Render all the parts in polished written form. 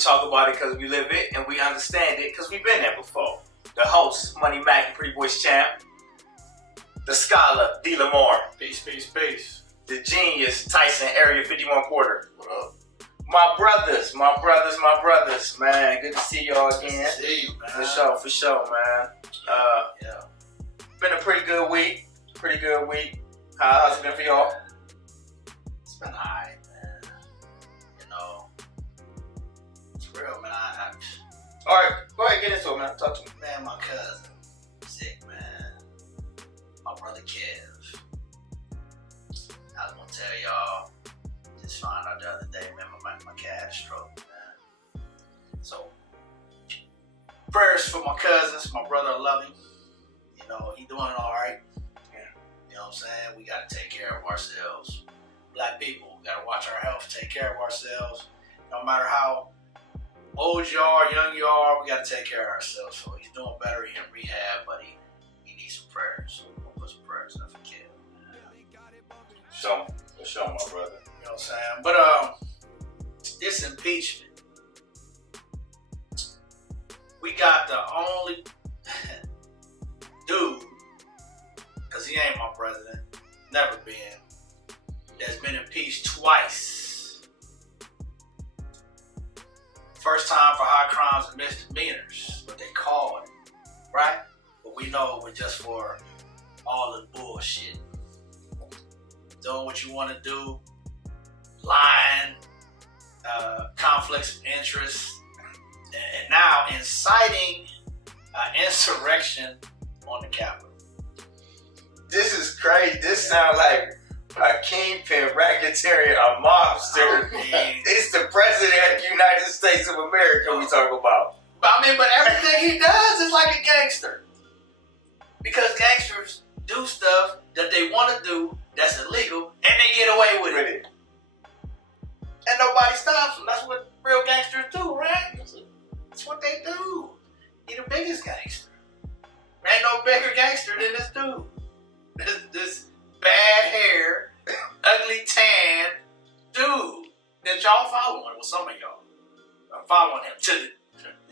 talk about it because we live it, and we understand it because we've been there before. The host, Money Mac and Pretty Boys Champ. The scholar, D. Lamar. Peace, peace, peace. The genius, Tyson, Area 51 Quarter. What up? My brothers, man. Good to see y'all again. See you, man. For sure, man. Yeah. Been a pretty good week. How's it been for y'all? It's been alright, man. You know, it's real, man. Alright, go ahead, get into it, man. Talk to me. Man, my cousin, sick, man. My brother Kev. I was gonna tell y'all, just found out the other day, man, my cat stroke, man. So, prayers for my cousins, my brother, I love him. You know, he doing alright. You know what I'm saying? We gotta take care of ourselves. Black people, we gotta watch our health, take care of ourselves. No matter how old you are, young you are, we gotta take care of ourselves. So he's doing better, he in rehab, but he needs some prayers. So we're gonna put some prayers up for Kid. Show my brother. You know what I'm saying? But this impeachment, we got the only dude, because he ain't my president, never been, that's been impeached twice. First time for high crimes and misdemeanors, what they call it, right? But we know it was just for all the bullshit. Doing what you want to do, lying, conflicts of interest, and now inciting insurrection on the Capitol. This is crazy. This sounds like a kingpin, racketeering, a mobster. It's the president of the United States of America we talk about. But everything he does is like a gangster. Because gangsters do stuff that they want to do that's illegal, and they get away with it. And nobody stops them. That's what real gangsters do, right? That's what they do. He the biggest gangster. There ain't no bigger gangster than this dude. This bad hair, ugly tan dude that y'all following. Well, some of y'all are following him to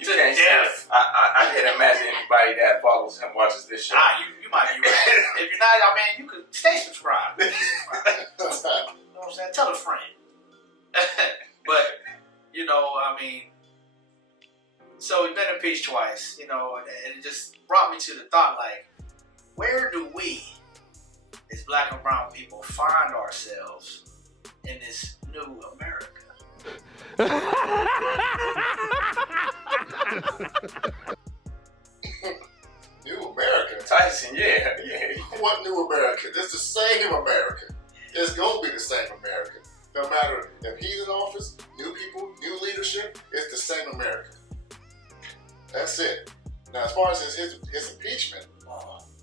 death. I can't imagine anybody that follows him watches this show. You might be right. If you're not, you could stay subscribed. You know what I'm saying? Tell a friend. But, so we've been impeached twice, and it just brought me to the thought, like, where do we, as black and brown people, find ourselves in this new America? New America? Tyson, yeah. What new America? It's the same America. It's gonna be the same America. No matter if he's in office, new people, new leadership, it's the same America. That's it. Now, as far as his impeachment,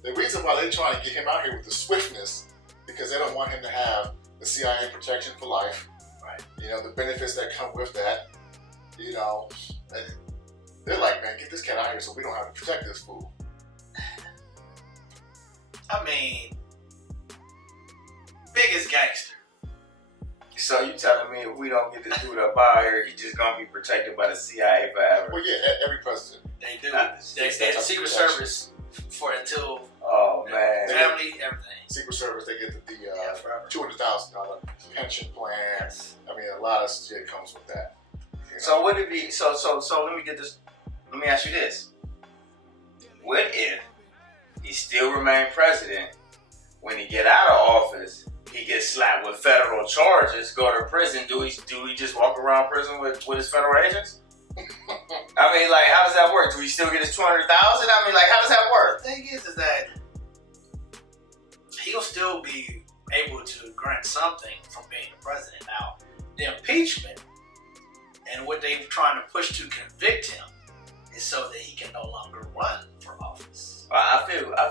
the reason why they're trying to get him out here with the swiftness, because they don't want him to have the CIA protection for life. Right. The benefits that come with that. They're like, man, get this cat out here so we don't have to protect this fool. Biggest gangster. So you telling me if we don't get this dude up out here, he's just gonna be protected by the CIA forever? Well, yeah, every president. They do. They the Secret Service until family, everything. Secret Service, they get the forever. $200,000 pension plan. Yes. A lot of shit comes with that. So what if he? So let me ask you this: what if he still remain president? When he get out of office, he gets slapped with federal charges, go to prison. Do he just walk around prison with his federal agents? How does that work? Do he still get his $200,000? How does that work? The thing is that he'll still be able to grant something from being the president. Now, the impeachment and what they're trying to push to convict him is so that he can no longer run for office. I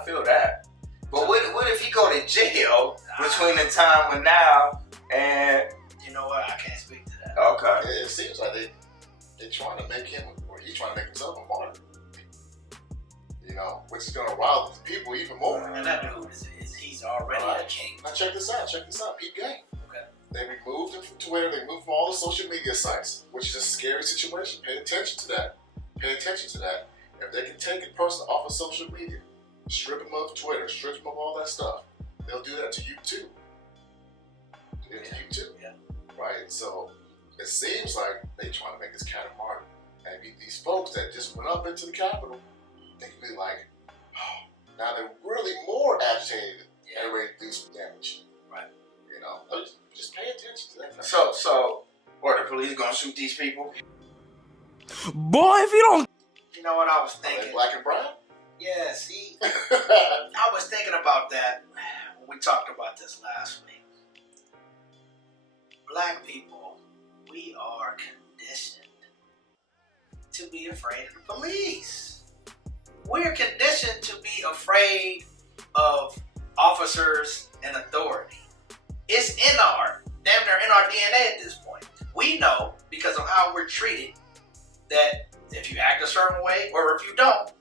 feel that. But what if he go to jail between the time when now and... You know what? I can't speak to that. Okay. It seems like they're trying to make him, or he's trying to make himself a martyr. Which is going to rile the people even more. And that dude he's already a king. Now check this out. Peep game. Okay. They removed him from Twitter. They removed him from all the social media sites, which is a scary situation. Pay attention to that. Pay attention to that. If they can take a person off of social media, strip him of Twitter, strip him of all that stuff, they'll do that to you too. To you too. Yeah. Right? So it seems like they trying to make this cat a martyr. And these folks that just went up into the Capitol, they can be like, oh, now they're really more agitated and ready to do some damage. Right. You know, just pay attention to that. So, are the police gonna shoot these people? Boy, if you don't. You know what I was Are they thinking? black and brown? Yeah, see, I was thinking about that when we talked about this last week. Black people, we are conditioned to be afraid of the police. We're conditioned to be afraid of officers and authority. It's in our DNA at this point. We know, because of how we're treated, that if you act a certain way or if you don't,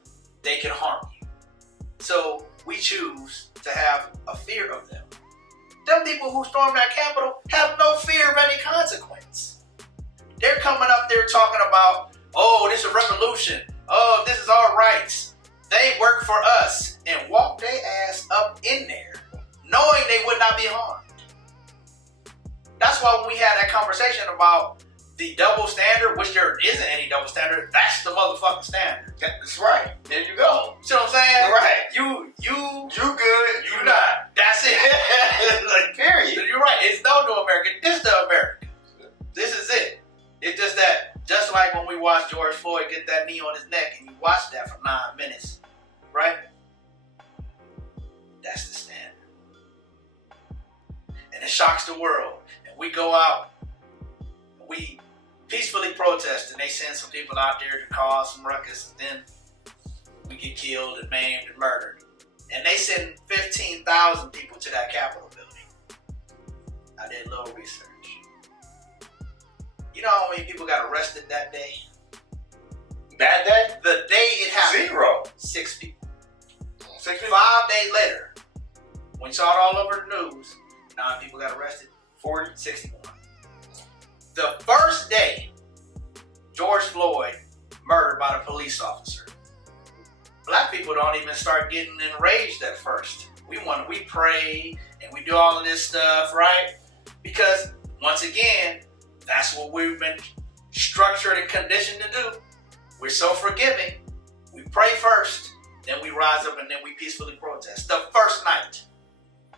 they can harm you. So we choose to have a fear of them. Them people who stormed that Capitol have no fear of any consequence. They're coming up there talking about, oh, this is a revolution. Oh, this is our rights. They work for us, and walk their ass up in there knowing they would not be harmed. That's why when we had that conversation about the double standard, which there isn't any double standard, that's the motherfucking standard. That's right. There you go. See what I'm saying? Right. You good. you not. That's it. Like, Period. you're right. It's no to America. This the America. This is it. It's just that, just like when we watched George Floyd get that knee on his neck, and you watched that for 9 minutes, right? That's the standard. And it shocks the world. And we go out, we peacefully protest, and they send some people out there to cause some ruckus, and then we get killed and maimed and murdered. And they send 15,000 people to that Capitol building. I did a little research. You know how many people got arrested that day? That day? The day it happened. 0. 6 people. 6 people? 5 days later, when you saw it all over the news, 9 people got arrested. 40. 61. The first day, George Floyd murdered by the police officer. Black people don't even start getting enraged at first. We pray and we do all of this stuff, right? Because once again, that's what we've been structured and conditioned to do. We're so forgiving. We pray first, then we rise up, and then we peacefully protest. The first night,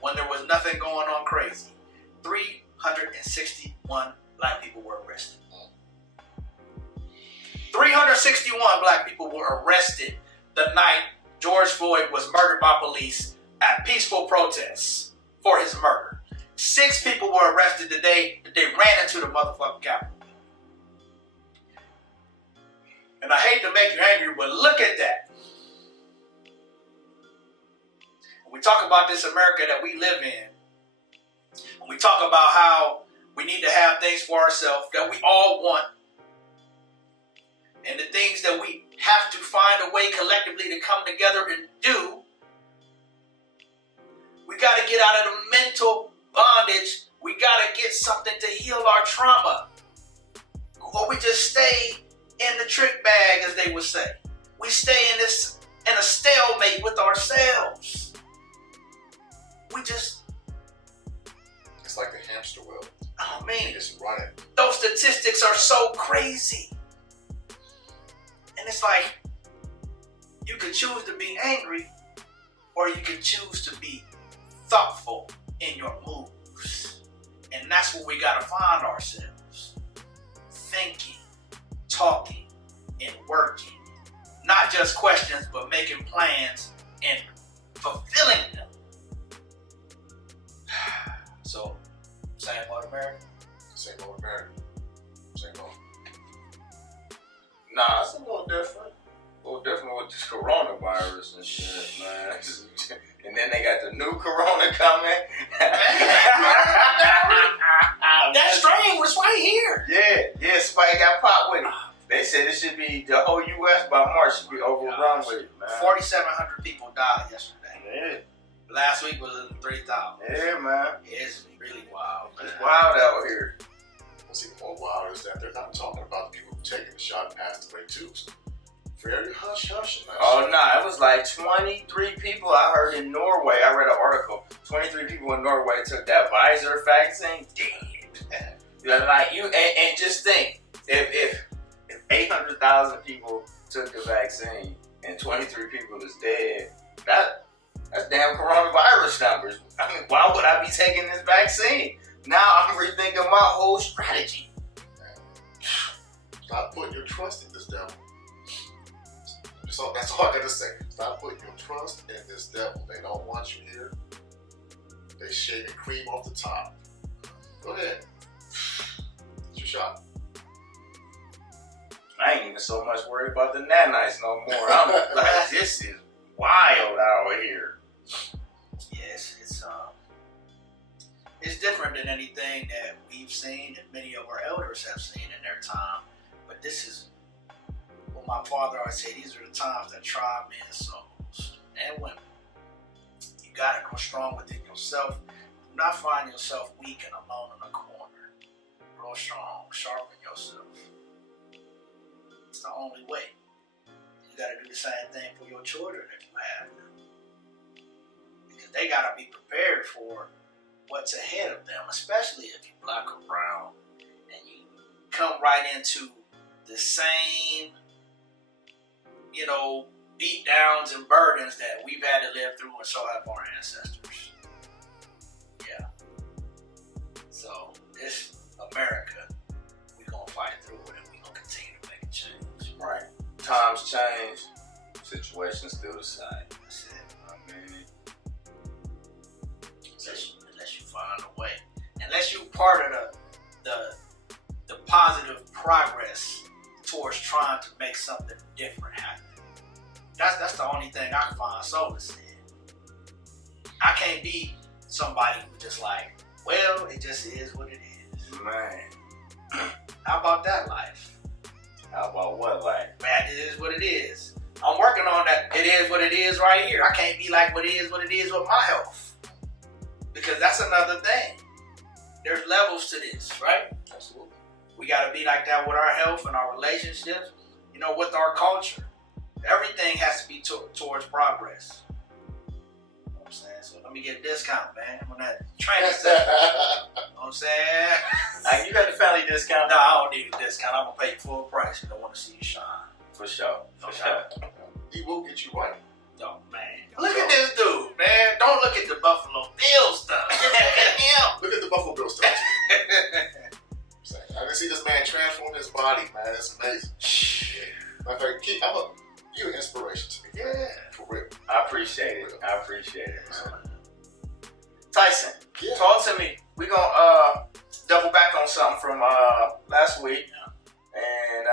when there was nothing going on crazy, 361 black people were arrested. 361 black people were arrested the night George Floyd was murdered by police at peaceful protests for his murder. 6 people were arrested the day that they ran into the motherfucking Capitol. And I hate to make you angry, but look at that. When we talk about this America that we live in, when we talk about how we need to have things for ourselves that we all want, and the things that we have to find a way collectively to come together and do, we got to get out of the mental bondage. We got to get something to heal our trauma. Or we just stay in the trick bag, as they would say. We stay in a stalemate with ourselves. It's like the hamster wheel. Oh You man, just run it. those statistics are so crazy. And it's like, you can choose to be angry, or you can choose to be thoughtful in your moves. And that's where we gotta find ourselves. Thinking, talking, and working. Not just questions, but making plans and fulfilling them. So, same old America. Same old America. Same old. Nah, it's a little different. A little different with this coronavirus and shit, man. And then they got the new corona coming. That strain was right here. Yeah, somebody got popped with it. They said it should be, the whole U.S. by March should be overrun with it, man. 4,700 people died yesterday. Yeah. Last week was 3,000. Yeah, man. It's really wild. It's wild out here. What's even more wild is that they're not talking about the people who taking the shot and passed away too. So very hush hush. Oh no, it was like 23 people I heard in Norway. I read an article. 23 people in Norway took that Pfizer vaccine. Damn. Like you, and just think, if 800,000 people took the vaccine and 23 people is dead, that's damn coronavirus numbers. I mean, why would I be taking this vaccine? Now I'm rethinking my whole strategy. Stop putting your trust in this devil. So that's all I gotta say. Stop putting your trust in this devil. They don't want you here. They shaving cream off the top. Go ahead. It's your shot. I ain't even so much worried about the nanites no more. I'm like, this is wild out here. Yes, it's different than anything that we've seen and many of our elders have seen in their time. But this is what my father always said, these are the times that try men's souls and women. You gotta grow strong within yourself. Do not find yourself weak and alone in a corner. Grow strong, sharpen yourself. It's the only way. You gotta do the same thing for your children if you have them. Because they gotta be prepared for what's ahead of them, especially if you're black or brown and you come right into the same, beat downs and burdens that we've had to live through, and so have our ancestors. Yeah. So this America, we're gonna fight through it and we're gonna continue to make a change. Right. Times change, situations still the same. That's it. I mean, Unless you find a way. Unless you're part of the positive progress towards trying to make something different happen. That's the only thing I can find solace in. I can't be somebody who just like, well, it just is what it is. man. How about that life? How about what life? Man, it is what it is. I'm working on that. It is what it is right here. I can't be like what it is with my health. Because that's another thing. There's levels to this, right? Absolutely. We got to be like that with our health and our relationships, with our culture. Everything has to be towards progress. You know what I'm saying? So let me get a discount, man, on that training center. You know what I'm saying? You got the family discount? No, I don't need a discount. I'm going to pay you full price because I want to see you shine. For sure. For sure. He will get you right. Oh, man. Look at this dude, man. Don't look at the Buffalo Bills stuff. Just look at him. Look at the Buffalo Bills stuff. I can see this man transform his body, man. It's amazing. Matter of fact, you're an inspiration to me. Yeah. For real. I appreciate it. Tyson, Yeah. talk to me. We're going to double back on something from last week. And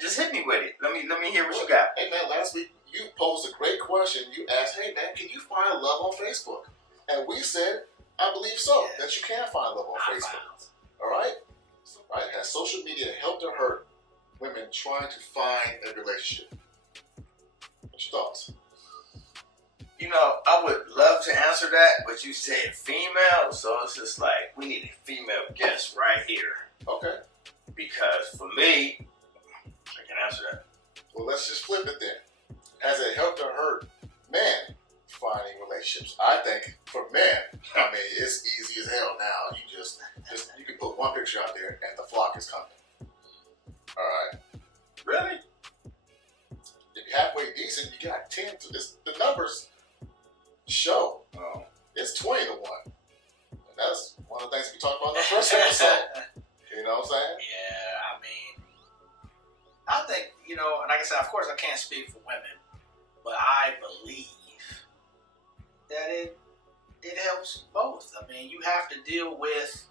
just hit me with it. Let me hear what you got. Hey, man, last week you posed a great question. You asked, hey, man, can you find love on Facebook? And we said, I believe so, that you can find love on Facebook. All right? So, right? Has social media helped or hurt women trying to find a relationship? What's your thoughts? I would love to answer that, but you said female, so it's just like, we need a female guest right here. Okay. Because for me, I can answer that. Well, let's just flip it then. Has it helped or hurt men finding relationships? I think for men, it's easy as hell now. You can put one picture out there and the flock is coming. All right. Really? If you're halfway decent, you got 10 to this. The numbers show it's 20 to 1. And that's one of the things we talked about in the first episode. You know what I'm saying? Yeah, I think, and like I said, of course I can't speak for women, but I believe that it helps both. You have to deal with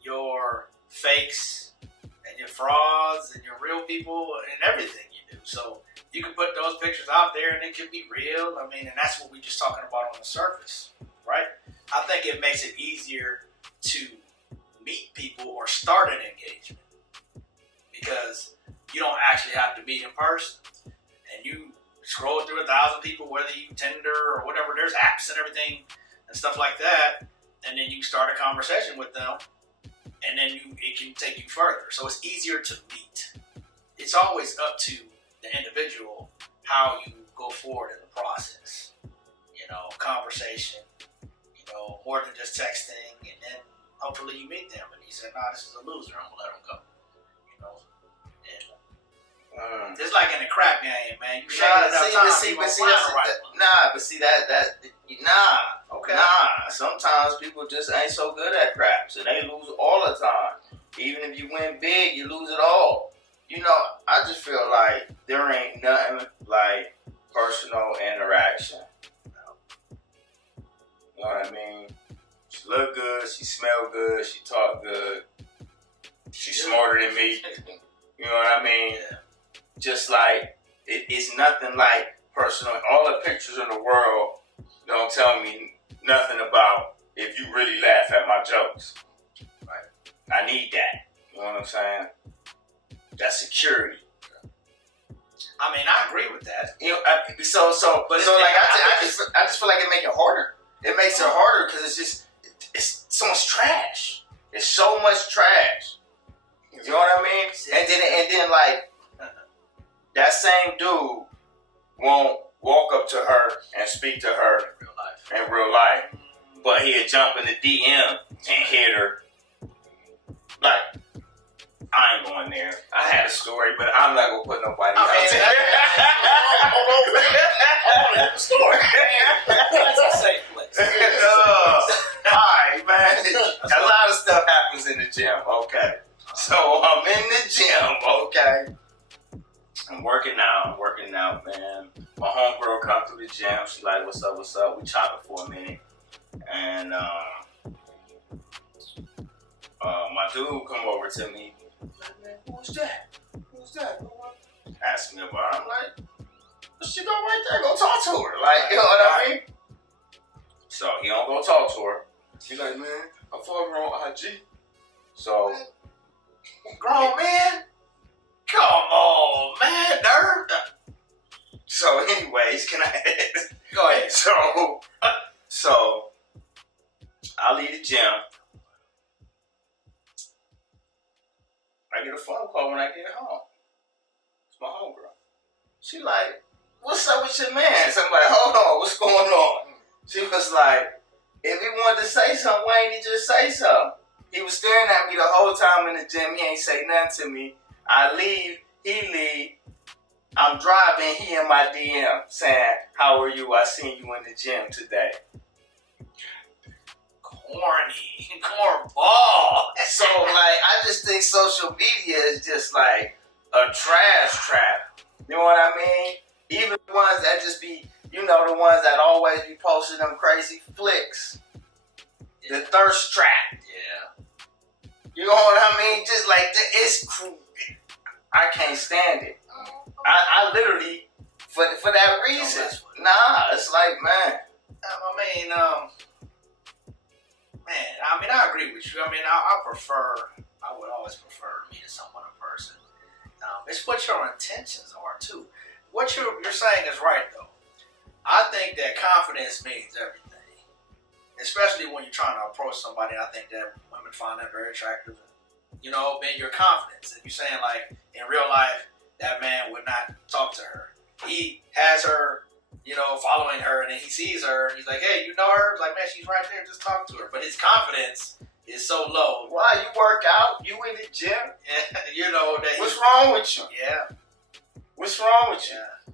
your fakes and your frauds and your real people and everything you do. So you can put those pictures out there and it can be real. And that's what we're just talking about on the surface, right? I think it makes it easier to meet people or start an engagement because you don't actually have to meet in person, and you scroll through 1,000 people, whether you Tinder or whatever. There's apps and everything and stuff like that, and then you start a conversation with them, and then it can take you further. So it's easier to meet. It's always up to the individual how you go forward in the process. Conversation. More than just texting, and then hopefully you meet them, and he said, "Nah, this is a loser. I'm gonna let him go." And it's like in a crap game, man. You shake it enough times, you gonna find the right one. Okay. Sometimes people just ain't so good at craps, and they lose all the time. Even if you win big, you lose it all. I just feel like there ain't nothing like personal interaction. You know what I mean? She look good, she smell good, she talk good. She's smarter than me. You know what I mean? Yeah. Just like, it's nothing like personal. All the pictures in the world don't tell me nothing about if you really laugh at my jokes. Right? I need that. You know what I'm saying? That's security. I mean, I agree with that. I just feel like it makes it harder. It makes it harder because it's so much trash. It's so much trash. You know what I mean? And then like that same dude won't walk up to her and speak to her in real life, but he'll jump in the DM and hit her. Like, I ain't going there. I had a story, but I'm not gonna put nobody out there. The story. That's a safe place. Alright, man. A lot of stuff happens in the gym, okay? So I'm in the gym, okay? I'm working out, man. My homegirl come through the gym. She like, what's up? We chopping for a minute. And my dude come over to me. Like, man, who's that? Ask me about it. I'm like, she go right there, go talk to her. Like, you know what I mean? So he don't go talk to her. He like, man, I follow her on IG. So, Grown man? Come on, man, nerd. So anyways, can I go ahead? So I leave the gym. I get a phone call when I get home. It's my homegirl. She like, what's up with your man? So I'm like, hold on, what's going on? She was like, if he wanted to say something, why ain't he just say something? He was staring at me the whole time in the gym. He ain't say nothing to me. I leave, he leave. I'm driving, he in my DM saying, how are you? I seen you in the gym today. Corny. Cornball. So, like, I just think social media is just like a trash trap. You know what I mean? Even the ones that just be, the ones that always be posting them crazy flicks. The thirst trap. Yeah. You know what I mean? Just like, it's cool. I can't stand it. I literally, for that reason. Nah, it's like, man. I agree with you. I would always prefer meeting someone in person. It's what your intentions are, too. What you're saying is right, though. I think that confidence means everything. Especially when you're trying to approach somebody. I think that women find that very attractive. Being your confidence. If you're saying, like, in real life, that man would not talk to her. He has her, following her, and then he sees her, and he's like, hey, you know her? Like, man, she's right there, just talk to her. But his confidence is so low. Why? You work out? You in the gym? That what's wrong with you? Yeah. What's wrong with you? Yeah.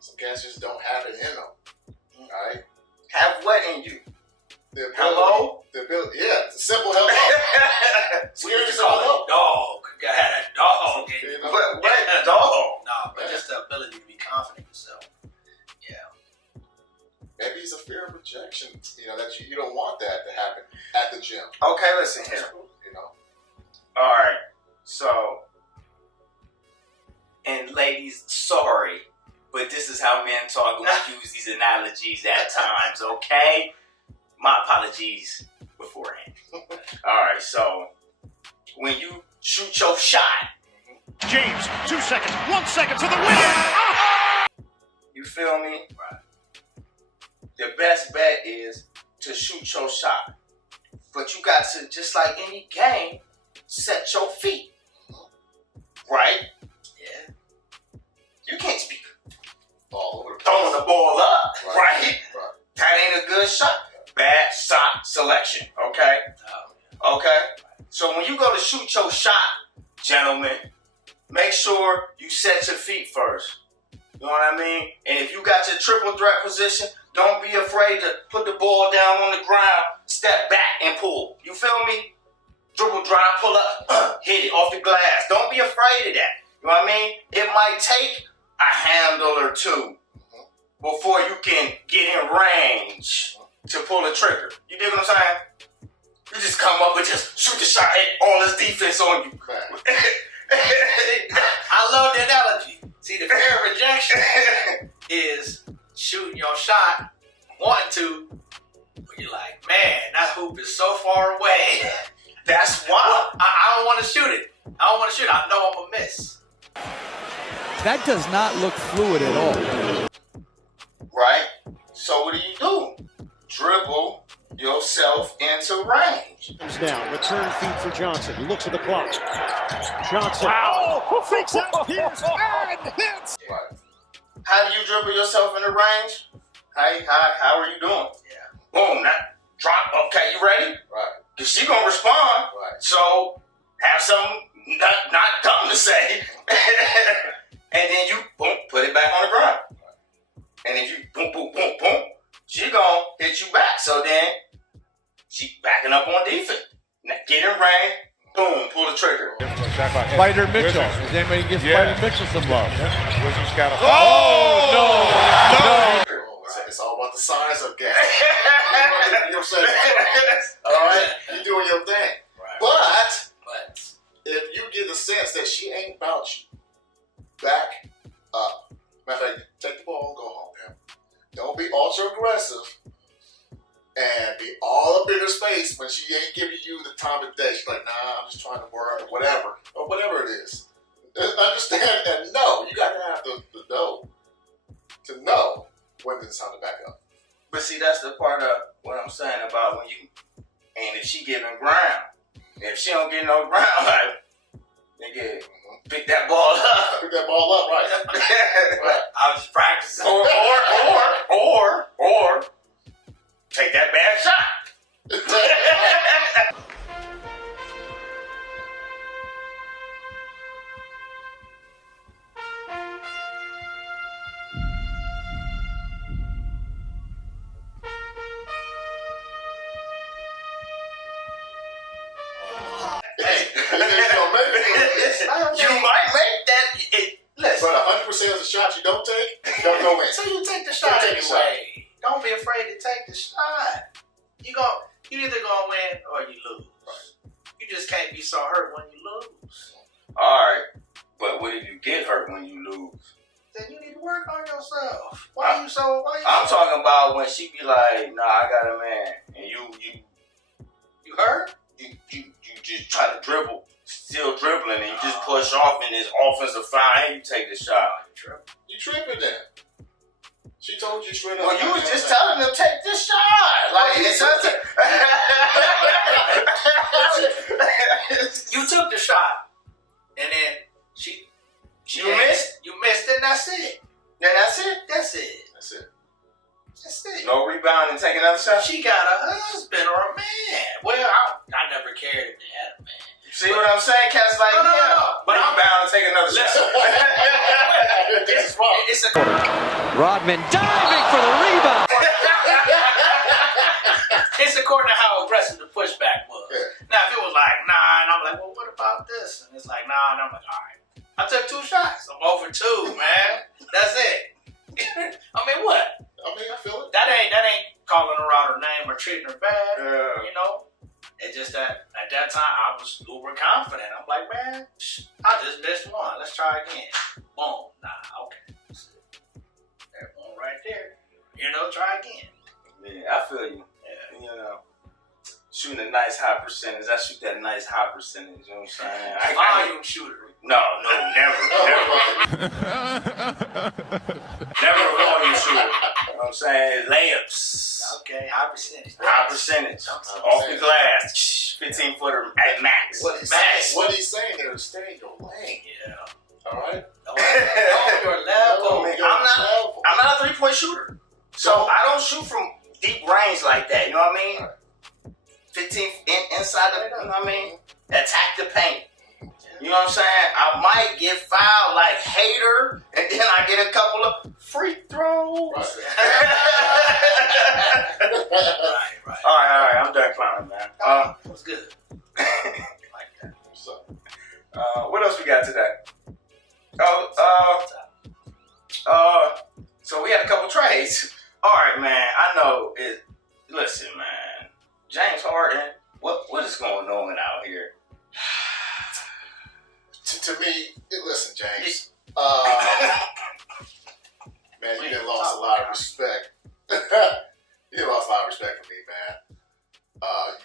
Some cats just don't have it in them. Alright? Have what in you? The ability, hello? Yeah, it's a simple hello. Serious hello. Dog. Got that dog. What dog? No, but just the ability to be confident in yourself. Yeah. Maybe it's a fear of rejection. That you don't want that to happen at the gym. Okay, listen here. All right. So, and ladies, sorry, but this is how men talk when we use these analogies at times. Okay. My apologies beforehand. All right, so when you shoot your shot, James, 2 seconds, 1 second for the win! You feel me? Right. The best bet is to shoot your shot. But you got to, just like any game, set your feet. Right? Yeah. You can't be All over the place. throwing the ball up, right? Right. That ain't a good shot. Bad shot selection, okay? Okay? So when you go to shoot your shot, gentlemen, make sure you set your feet first. You know what I mean? And if you got your triple threat position, don't be afraid to put the ball down on the ground, step back and pull. You feel me? Dribble, drive, pull up, hit it off the glass. Don't be afraid of that. You know what I mean? It might take a handle or two before you can get in range to pull a trigger. You dig what I'm saying? You just come up and just shoot the shot, hit all this defense on you. I love the analogy. See, the fear of rejection is shooting your shot, wanting to, but you're like, man, that hoop is so far away. That's why. I don't want to shoot it. I don't want to shoot it. I know I'm going to miss. That does not look fluid at all. Right? So what do? Dribble yourself into range. Comes down, return feed for Johnson. He looks at the clock. Johnson. Wow! Fakes out Pierce and hits. Right. How do you dribble yourself into range? How are you doing? Yeah. Boom, that drop. Okay, you ready? Right. Cause she gonna respond. Right. So have something not dumb to say, and then you boom, put it back on the ground. And if you boom, boom, boom, boom, she gonna hit you back. So then she backing up on defense. Now get in range, boom, pull the trigger. Spider Mitchell. Does anybody give Spider Mitchell some love? Wizards got a No! It's all about the size of game. You know what I'm saying? All right, you doing your thing. Right. But if you get the sense that she ain't about you, back up. Matter of fact, take the ball and go home, man. Don't be ultra aggressive and be all up in her space when she ain't giving you the time of day. She's like, nah, I'm just trying to work or whatever it is. Understand and know. You got to have the know to know when it's time to back up. But see, that's the part of what I'm saying about when you, and if she giving ground, if she don't get no ground, like, nigga, pick that ball up. Pick that ball up, right? Right. I was just practicing. Or take that bad shot. You might make that. Listen. But 100% of the shots you don't take, don't go in. So you take the shot Take the shot. anyway. Don't be afraid to take the shot. You either gonna win or you lose. You just can't be so hurt when you lose. Alright, but what if you get hurt when you lose? Then you need to work on yourself. Why I'm you so talking about when she be like, nah, I got a man, and you hurt? you just try to dribble, still dribbling, and you just push off in this offensive foul, and you take the shot. You tripping then. She told you straight up. Well, you was just telling them take the shot. Like, You took the shot, and then you missed. You missed it, and that's it. Then that's it. That's it. That's it. That's it. No rebound and take another shot. She got a husband or a man. Well, I never cared if they had a man. See what I'm saying? Cats like, No. But rebound and take another shot. It's a Rodman diving for the rebound. It's according to how aggressive the pushback was. Yeah. Now, if it was like, nah, and I'm like, well, what about this? And it's like, nah, and I'm like, all right. I took 2 shots. I'm over 2, man. That's it. I mean, what? I mean, I feel it. That ain't calling her out her name or treating her bad. Yeah. You know? It's just that at that time I was uber confident. I'm like, man, I just missed one. Let's try again. Boom. Nah, okay. That one right there. You know, try again. Yeah, I feel you. Yeah. You know, shooting a nice high percentage. I shoot that nice high percentage. You know what I'm saying? Volume shooter. No, never. Never a volume shooter. You know what I'm saying? Layups. Okay, high percentage. High percentage. Off the glass. 15-footer at max. What he's saying there is stay in your lane. Yeah. All right? On your level. I'm not a three-point shooter. So I don't shoot from deep range like that. You know what I mean? 15 inside the, you know what I mean? Attack the paint. You know what I'm saying? I might get fouled like Hater, and then I get a couple of free throws. Right. All right. I'm done clowning, man. That was good. Like that. What else we got today? So we had a couple trades. All right, man. I know it. Listen, man. James Harden. What is going on out here? To me, listen, James. Man, you done lost a lot of respect. You lost a lot of respect for me, man.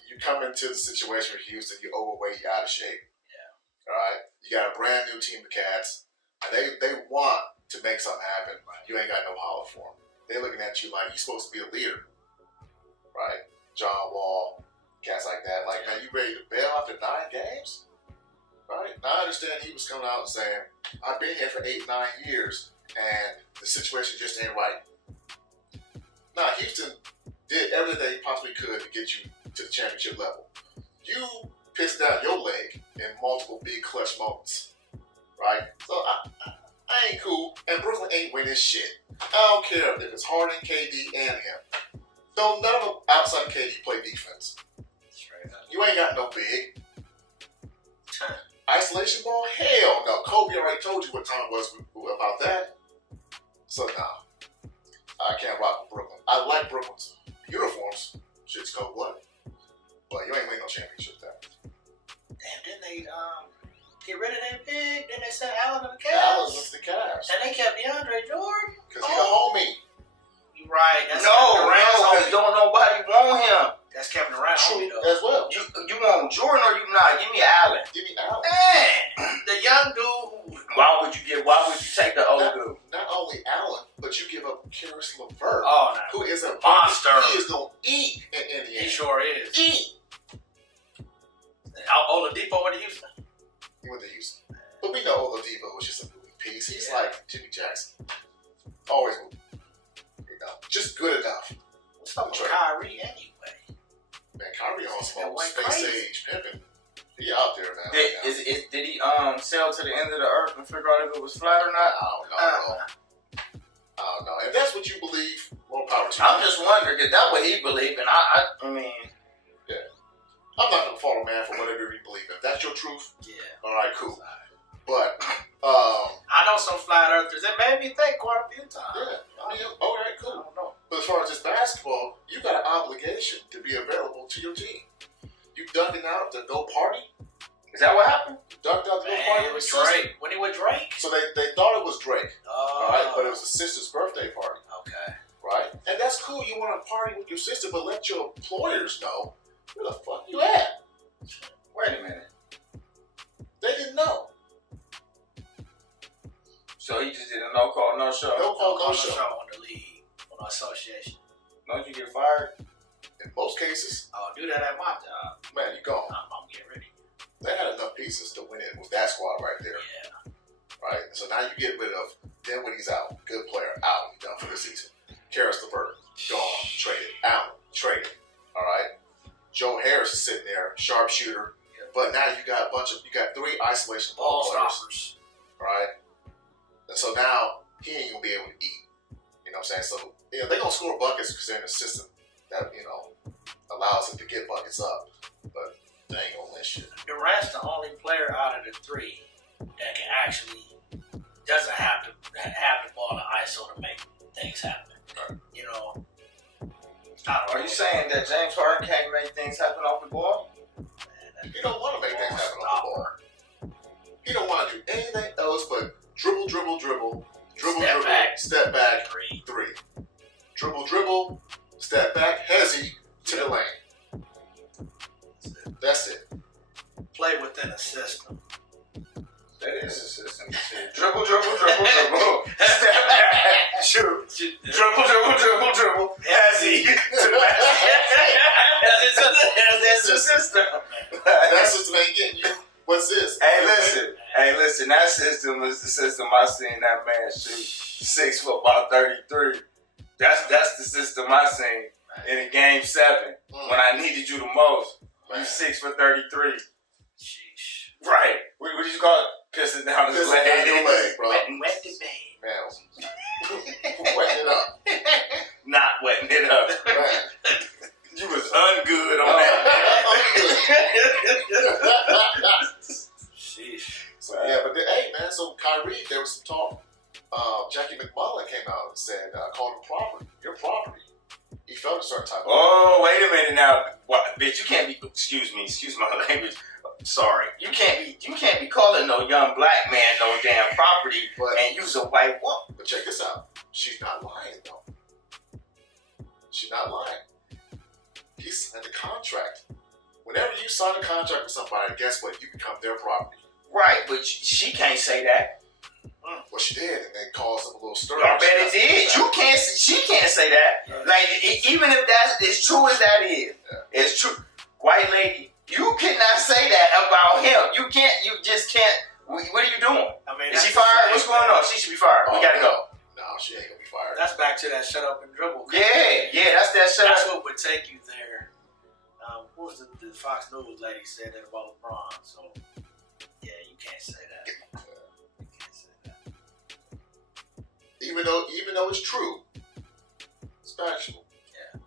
You come into the situation with Houston, you're overweight, you're out of shape. Yeah. All right? You got a brand new team of cats, and they want to make something happen. Right. You ain't got no holler for them. They're looking at you like you're supposed to be a leader. Right? John Wall, cats like that. Like, man, you ready to bail after 9 games? Right? Now, I understand he was coming out and saying, I've been here for 8-9 years, and the situation just ain't right. Now, Houston did everything they possibly could to get you to the championship level. You pissed down your leg in multiple big clutch moments. Right? So, I ain't cool, and Brooklyn ain't winning shit. I don't care if it's Harden, KD, and him. Don't none of them outside of KD play defense. You ain't got no big. Isolation ball? Hell no. Kobe already told you what time it was about that. So, nah. I can't rock with Brooklyn. I like Brooklyn's uniforms. Shit's cold blooded. But you ain't winning no championship there. Damn, didn't they get rid of that big? Then they sent Allen to the Cavs. Allen went to the Cavs. And they kept DeAndre Jordan. Because he's a homie. You right. That's No, because don't nobody want him. That's Kevin Durant homie, though. As well. You want Jordan or you not? Give me Allen. Give me Allen. Man, the young dude. Why would you take the old dude? Not only Allen, but you give up Karis LeVert. Oh, no. Who is a monster. He is going to eat in Indiana. He sure is. Eat. Oladipo went to Houston. He went to Houston. But we know Oladipo was just a moving piece. He's like Jimmy Jackson. Always moving. You know, just good enough. What's up with Kyrie anyway? Man, Kyrie on some That space crazy. age pimping. He out there now. Did he sail to the end of the earth and figure out if it was flat or not? I don't know. I don't know. If that's what you believe, more power to you. I'm just wondering, because that's what he believed, and I mean... Yeah. I'm not going to follow man for whatever you believe. If that's your truth, Yeah. all right, cool. But, I know some flat earthers. It made me think quite a few times. yeah, I mean, all right, I cool. don't know. But as far as this basketball, you got an obligation to be available to your team. You ducking out to go party? Is that what happened? You ducked out to go Man, party it with was your sister? Drake. When he with Drake? So they thought it was Drake, Oh. all right? But it was a sister's birthday party, Okay. right? And that's cool. You want to party with your sister, but let your employers know where the fuck you at. Wait a minute. They didn't know. So he just did a no-call, no-show? No call, no show. on the league, on the association. Don't you get fired? In most cases, Oh, do that at my job. man, you gone. I'm getting ready. They had enough pieces to win it with that squad right there, Yeah. right? So now you get rid of Dinwiddie's out, good player, out, he done for the season. Karis LeVert, gone, traded, out, traded, all right? Joe Harris is sitting there, sharpshooter, but now you got 3 isolation ball Ball players, stoppers. right? And so now he ain't gonna be able to eat. You know what I'm saying? So they're gonna score buckets because they're in a system that allows them to get buckets up, but they ain't gonna win shit. Durant's the only player out of the 3 that can actually doesn't have to have the ball in ISO to make things happen. You know. Are you saying that James Harden can't make things happen off the ball? He don't want to make things happen on the ball. He don't want to do anything else but dribble, step back, 3. Dribble, step back, hezzy to the lane. That's it. Play within a system. That is a system. Dribble, dribble, dribble, dribble. Step back, shoot. Dribble, dribble, dribble, dribble. Pass it to the basket. That's the system. That system ain't getting you. What's this? Hey, listen. That system is the system I seen that man shoot 6 foot by 33. That's the system I seen in Game 7 when I needed you the most. You 6 for 33. Sheesh. Right. What did you call it? Pissing down his leg. Down your leg, bro. Wet the bed. Man, wetting it up. Not wetting it up. Man. You was ungood on that. Sheesh. So yeah, but hey, man. So Kyrie, there was some talk. Jackie McMullen came out and said, "Called him property. Your property." He felt a certain type of. Oh, wait a minute now, bitch! You can't be. Excuse my language. Sorry, you can't be calling no young black man no damn property and use a white woman. But check this out. She's not lying though. She's not lying. He signed a contract. Whenever you sign a contract with somebody, guess what? You become their property. Right, but she can't say that. Well, she did, and they caused him a little stir. I bet it did. She can't say that. Like, even if that's as true as that is, it's true. White lady, you cannot say that about him. You just can't. What are you doing? I mean, is she fired? What's going on? She should be fired. We gotta go. No, she ain't gonna be fired. That's back to that shut up and dribble. Yeah, that's that shut up. That's what would take you there. What was the Fox News lady said that about LeBron? So, yeah, you can't say that. You can't say that. Even though it's true, it's factual. Yeah.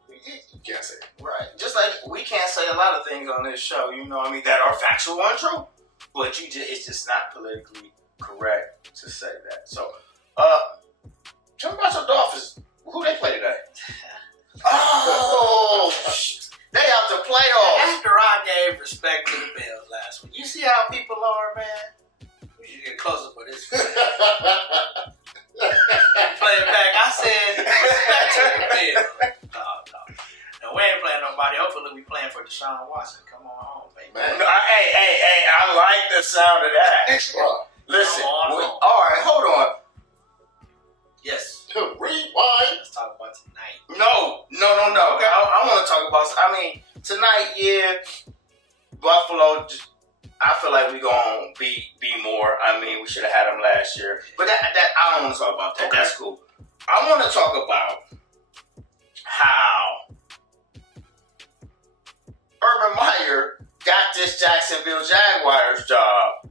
You can't say it. Right. Just like we can't say a lot of things on this show, you know what I mean, that are factual and true. But it's just not politically correct to say that. So, tell me about your Dolphins. Who they play today? Oh, they out the playoffs. After I gave respect to the Bills last week, you see how people are, man? We should get closer for this. Play it back. I said respect to the Bills. No. No, we ain't playing nobody. Hopefully we playing for Deshaun Watson. Come on home, baby. Man. Hey, I like the sound of that. Listen, all right, hold on. Yes. Rewind. Let's talk about tonight. No. I want to talk about. Tonight, yeah. Buffalo. I feel like we gonna be more. I mean, we should have had them last year, but that I don't want to talk about that. Okay. That's cool. I want to talk about how Urban Meyer got this Jacksonville Jaguars job.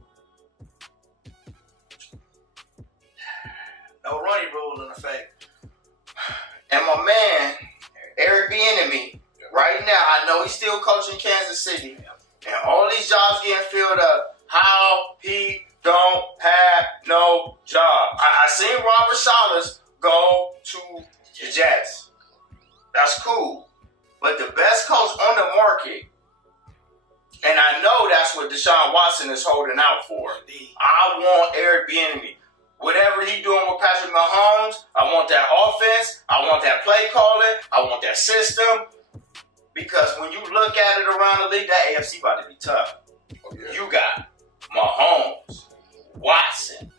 No running rule in effect. And my man, Eric Bieniemy, right now, I know he's still coaching Kansas City, and all these jobs getting filled up. How he don't have no job. I seen Robert Saleh go to the Jets. That's cool. But the best coach on the market, and I know that's what Deshaun Watson is holding out for. I want Eric Bieniemy. Whatever he doing with Patrick Mahomes, I want that offense. I want that play calling. I want that system. Because when you look at it around the league, that AFC about to be tough. Oh, yeah. You got Mahomes, Watson,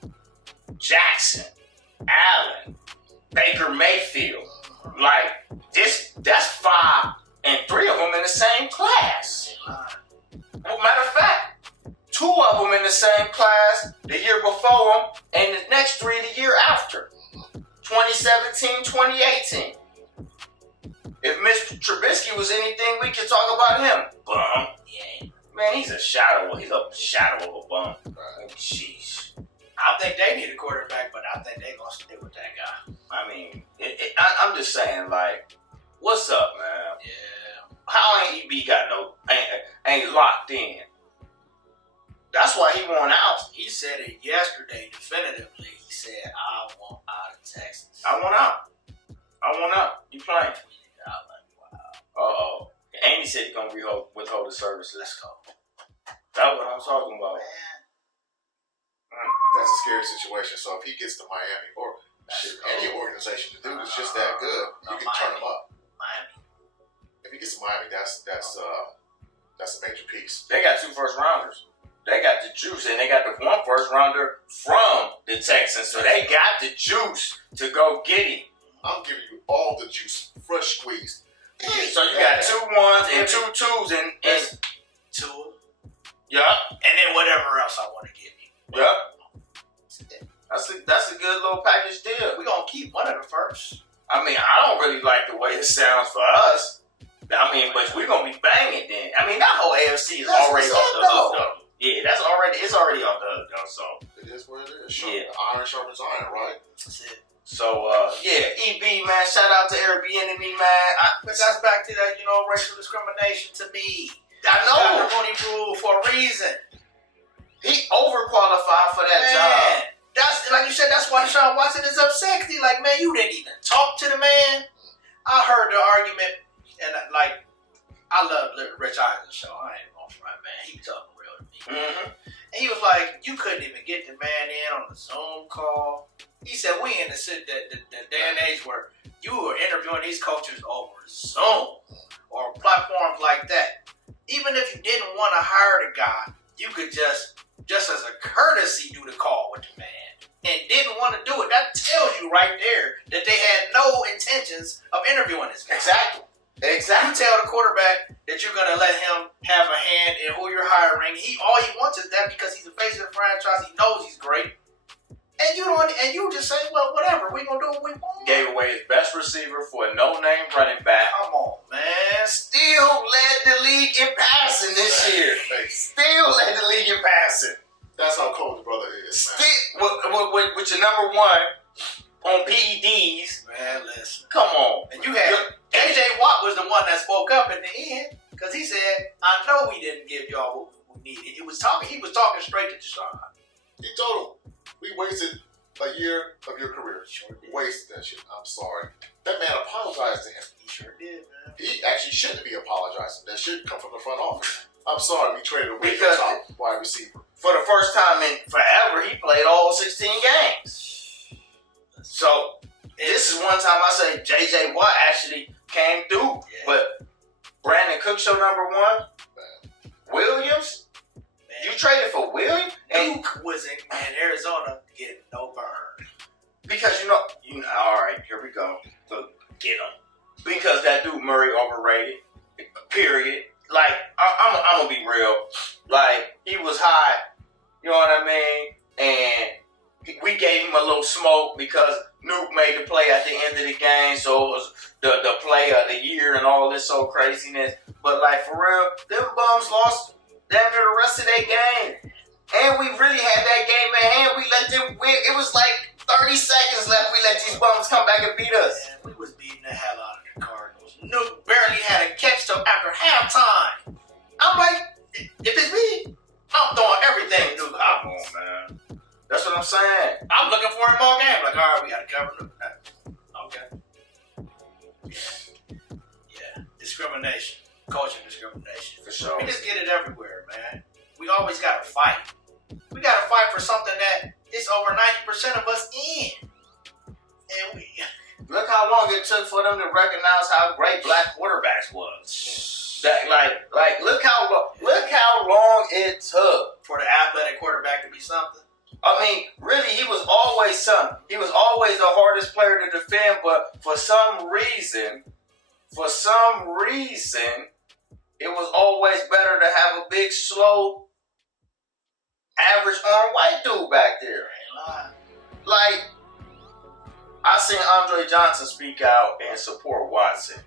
Jackson, Allen, Baker Mayfield. Like, that's 5 and 3 of them in the same class. Well, matter of fact, 2 of them in the same class the year before them, and the next 3 the year after. 2017, 2018. If Mr. Trubisky was anything, we could talk about him. Bum. Yeah. Man, he's a shadow of a bum. Right. Sheesh. I think they need a quarterback, but I think they're going to stick with that guy. I mean, I'm just saying, like, what's up, man? Yeah. How ain't EB got ain't locked in? That's why he won out. He said it yesterday definitively. He said, I want out of Texas. I want out. You playing? I'm like, wow. Uh-oh. And he said he's going to withhold the service. Let's go. That's what I'm talking about. That's a scary situation. So if he gets to Miami or any organization, the dude is just that good. You can turn him up. Miami. If he gets to Miami, that's a major piece. They got 2 first rounders. they got the juice, and they got the one first rounder from the Texans, so they got the juice to go get him. I'm giving you all the juice, fresh squeezed. So you got 2 1s and 2 2s and 2. yeah, And then whatever else I want to give you. yeah. That's a good little package deal. We're going to keep one of the first. I mean, I don't really like the way it sounds for us. I mean, but we're gonna be banging then. I mean, that whole AFC is already off the hook though. Yeah, it's already off the hook though. So it is what it is. Yeah. Iron sharpens iron, right? That's it. So yeah, EB man, shout out to every enemy man. But that's back to that, racial discrimination to me. I know the Rooney Rule for a reason. he overqualified for that job. That's like you said. That's why Deshaun Watson is upset. 'Cause he's like, man, you didn't even talk to the man. I heard the argument, and I love Rich Eisen's show. I ain't gonna front, man. He was talking real to me. Mm-hmm. And he was like, you couldn't even get the man in on the Zoom call. He said, we in the day and age where you are interviewing these coaches over Zoom or platforms like that. Even if you didn't want to hire the guy, you could just as a courtesy do the call with the man. And didn't want to do it. That tells you right there that they had no intentions of interviewing this guy. Exactly. You tell the quarterback that you're gonna let him have a hand in who you're hiring. All he wants is that because he's the face of the franchise. He knows he's great, and you just say, well, whatever. We gonna do what we want. Gave away his best receiver for a no-name running back. Come on, man. Still led the league in passing this year. Still led the league in passing. That's how cold the brother is, man. Still with your number one on PEDs. Man, listen. Come on. And you had J.J. Watt was the one that spoke up in the end because he said, I know we didn't give y'all what we needed. He was talking straight to Deshaun. He told him, we wasted a year of your career. Sure did. Wasted that shit. I'm sorry. That man apologized to him. He sure did, man. He actually shouldn't be apologizing. That should come from the front office. I'm sorry we traded away Because the top wide receiver. for the first time in forever, he played all 16 games. So this is one time I say J.J. Watt actually came through. Yeah. But Brandon Cook show number one. Williams, you traded for Williams, and Duke was in Arizona getting no burn. because you know, all right, here we go. Look, get him. Because that dude Murray overrated. Period. Like I'm gonna be real. Like he was high. You know what I mean? And we gave him a little smoke because Nuke made the play at the end of the game, so it was the play of the year and all this so craziness. But like for real, them bums lost damn near the rest of their game. And we really had that game at hand. We let them win. It was like 30 seconds left. We let these bums come back and beat us. Man, we was beating the hell out of the Cardinals. Nuke barely had a catch till after halftime. I'm like, if it's me, I'm throwing everything Nuke. Come on, man. That's what I'm saying. I'm looking for him all game. Like, all right, we got to cover Nuke. Okay. Yeah. Discrimination. Coaching discrimination. For sure. We just get it everywhere, man. We always got to fight. We got to fight for something that is over 90% of us in. And we... Look how long it took for them to recognize how great black quarterbacks was. That like look how long it took for the athletic quarterback to be something. I mean, really, he was always something. He was always the hardest player to defend, but for some reason, it was always better to have a big, slow, average arm white dude back there. Ain't lying. Like, I seen Andre Johnson speak out and support Watson.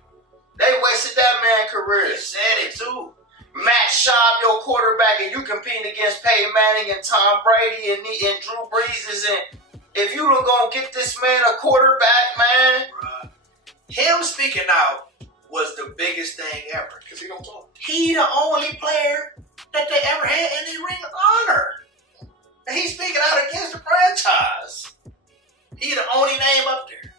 They wasted that man's career. He said it too. Matt Schaub, your quarterback, and you competing against Peyton Manning and Tom Brady and Drew Brees. And if you don't gonna get this man a quarterback, man. Bruh. Him speaking out was the biggest thing ever. Because he don't talk. He the only player that they ever had in the Ring of Honor. And he's speaking out against the franchise. He the only name up there.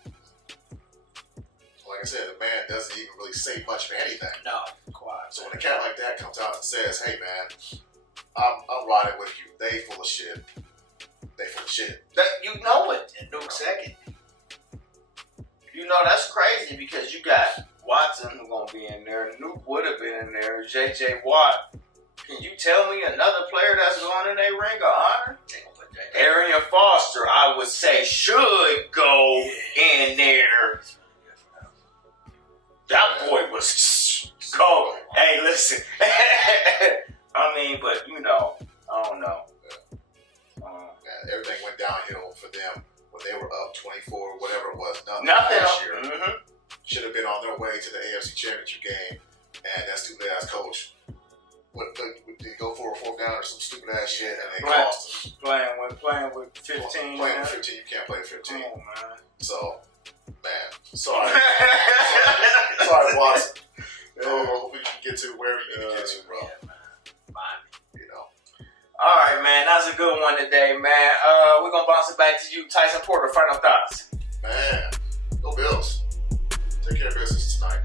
Like I said, the man doesn't even really say much of anything. No, quiet. So when a cat like that comes out and says, hey man, I'm riding with you. They full of shit. They full of shit. That you know it. And Nuke second. You know that's crazy because you got Watson who's gonna be in there. Nuke would have been in there. J.J. Watt. Can you tell me another player that's going in a ring of honor? They gonna put that. Arian Foster, I would say, should go in there. That boy was cold. Hey, listen. I mean, but you know, I don't know. Everything went downhill for them when they were up 24, whatever it was. Nothing Last year. Mm-hmm. Should have been on their way to the AFC Championship game, and that stupid ass coach would go for a 4th down or some stupid ass shit, and they cost them. Playing with 15. Playing with 15, you can't play 15. Come on, man. So, man, sorry. Sorry, Watson. Hope we can get to wherever you need to get to, bro. Yeah, man. You know. All right, man. That's a good one today, man. We're going to bounce it back to you. Tyson Porter, final thoughts. Man, go Bills. Take care of business tonight.